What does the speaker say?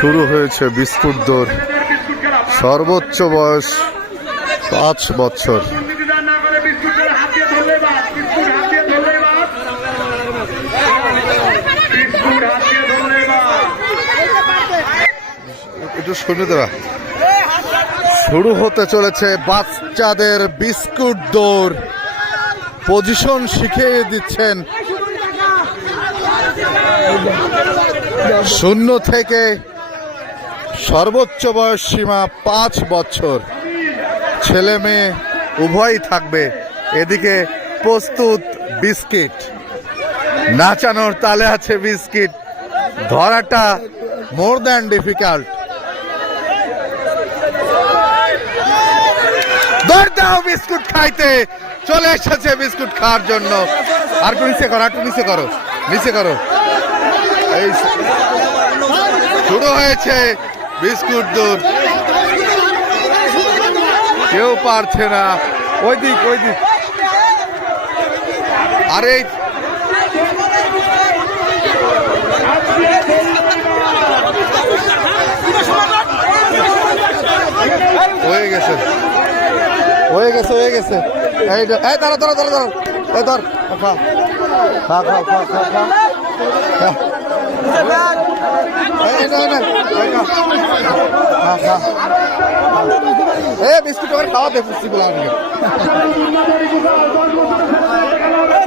শুরু হয়েছে বিস্কুট দৌড়। সর্বোচ্চ বয়স পাঁচ বছর। একটু শুনে দেওয়া শুরু হতে চলেছে বাচ্চাদের বিস্কুট দৌড়। পজিশন শিখিয়ে দিচ্ছেন। শূন্য থেকে সর্বোচ্চ বয়স সীমা পাঁচ বছর। ছেলে মেয়ে উভয়ই থাকবে। এদিকে প্রস্তুত বিস্কিট। নাচানোর তালে আছে বিস্কিট। ধরাটা মোর দ্যান ডিফিকাল্ট। দাও বিস্কুট খাইতে। চলে এসেছে বিস্কুট খাওয়ার জন্য। আর একটু নিচে করো, আর একটু নিচে করো। নিচে করো। এই শুরু হয়েছে। বিস্কুট দুধ। কেউ পারছে না। ওই দিক ওই দিক। আরে হয়ে গেছে। হয়ে গেছে হয়ে গেছে। এই এই দাঁড়া দাঁড়া দাঁড়া দাঁড়া। এই ধর। খা খা খা খা খা। খা এ বিস্কুট খাওয়া দেখছি বলে